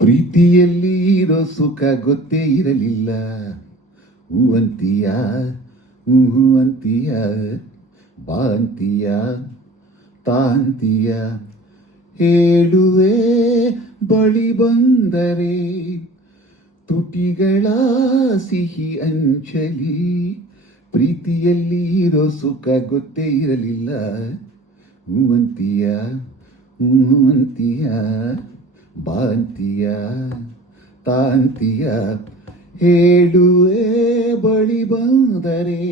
ಪ್ರೀತಿಯಲ್ಲಿ ಇರೋ ಸುಖ ಗೊತ್ತೇ ಇರಲಿಲ್ಲ. ಹೂವಂತೀಯ ಹೂವಂತೀಯ ಬಾಂತೀಯ ತಾಂತೀಯ, ಹೇಳುವೆ ಬಳಿ ಬಂದರೆ ತುಟಿಗಳ ಸಿಹಿ ಅಂಚಲಿ ಪ್ರೀತಿಯಲ್ಲಿ ಇರೋ ಸುಖ ಗೊತ್ತೇ ಇರಲಿಲ್ಲ. ಹೂವಂತೀಯ ಹೂವಂತೀಯ ಬಾಂತೀಯ, ತಾಂತಿಯ ಹೇಳುವೆ ಬಳಿ ಬಂದರೆ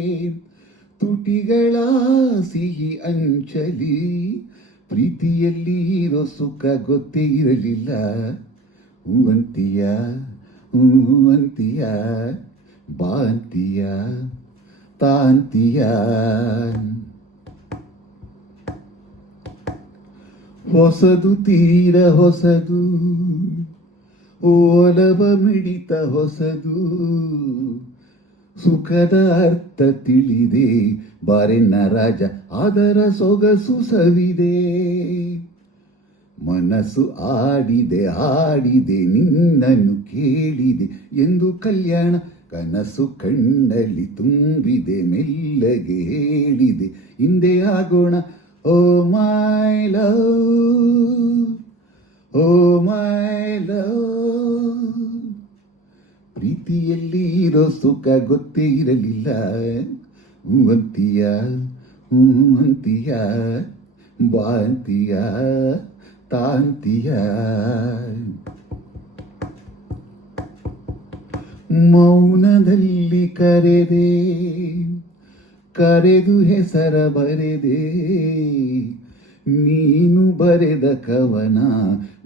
ತುಟಿಗಳ ಸಿಹಿ ಅಂಚಲಿ ಪ್ರೀತಿಯಲ್ಲಿ ಇರೋ ಸುಖ ಗೊತ್ತೇ ಇರಲಿಲ್ಲ. ಹೂವಂತಿಯ ಹೂವಂತಿಯ ಬಾಂತಿಯ, ತಾಂತೀಯ ಹೊಸದು ತೀರ ಹೊಸದು, ಓಲವ ಮಿಡಿತ ಹೊಸದು. ಸುಖದ ಅರ್ಥ ತಿಳಿದೆ ಬಾರೆನ್ನ ರಾಜ ಅದರ ಸೊಗಸು ಸವಿದೆ. ಮನಸ್ಸು ಆಡಿದೆ ಆಡಿದೆ, ನಿನ್ನನ್ನು ಕೇಳಿದೆ ಎಂದು ಕಲ್ಯಾಣ, ಕನಸು ಕಣ್ಣಲ್ಲಿ ತುಂಬಿದೆ, ಮೆಲ್ಲಗೆ ಹೇಳಿದೆ, ಹಿಂದೆ ಆಗೋಣ, ಓ ಮೈ ಲವ್. ಪ್ರೀತಿಯಲ್ಲಿ ಇರೋ ಸುಖ ಗೊತ್ತೇ ಇರಲಿಲ್ಲ ಹೂವಂತೀಯ ಹೂವಂತೀಯ ಬಾಂತಿಯ ತಾಂತೀಯ? ಮೌನದಲ್ಲಿ ಕರೆದೆ, ಕರೆದು ಹೆಸರ ಬರೆದೆ, ನೀನು ಬರೆದ ಕವನ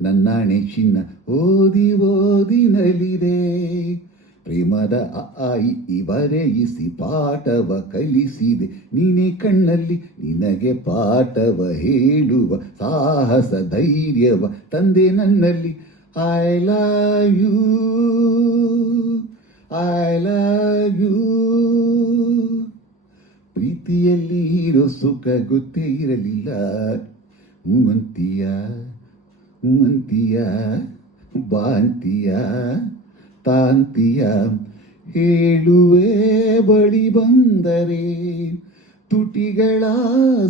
ನನ್ನಾಣೆ ಚಿನ್ನ ಓದಿ ಓದಿ ನಲಿದೆ. ಪ್ರೇಮದ ಅ, ಆ, ಇ ಈ ಬರೆಯಿಸಿ ಪಾಠವ ಕಲಿಸಿದೆ. ನೀನೇ ಕಣ್ಣಲ್ಲಿ ನಿನಗೆ ಪಾಠವ ಹೇಳುವ ಸಾಹಸ ಧೈರ್ಯವ ತಂದೆ ನನ್ನಲ್ಲಿ. I love you I love you ಪ್ರೀತಿಯಲ್ಲಿ ಇರೋ ಸುಖ ಗೊತ್ತೇ ಇರಲಿಲ್ಲ. ಹೂವಂತೀಯ ಹೂವಂತೀಯ, ಬಾಂತೀಯ. ತಾಂತೀಯ ಹೇಳುವೆ ಬಳಿ ಬಂದರೆ ತುಟಿಗಳ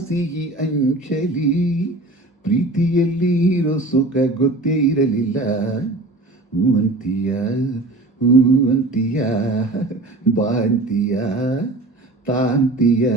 ಸಿಹಿ ಅಂಚಲಿ ಪ್ರೀತಿಯಲ್ಲಿ ಇರೋ ಸುಖ ಗೊತ್ತೇ ಇರಲಿಲ್ಲ. ಹೂವಂತಿಯ ಹೂವಂತಿಯ, ಬಾಂತಿಯ, ತಾಂತೀಯ.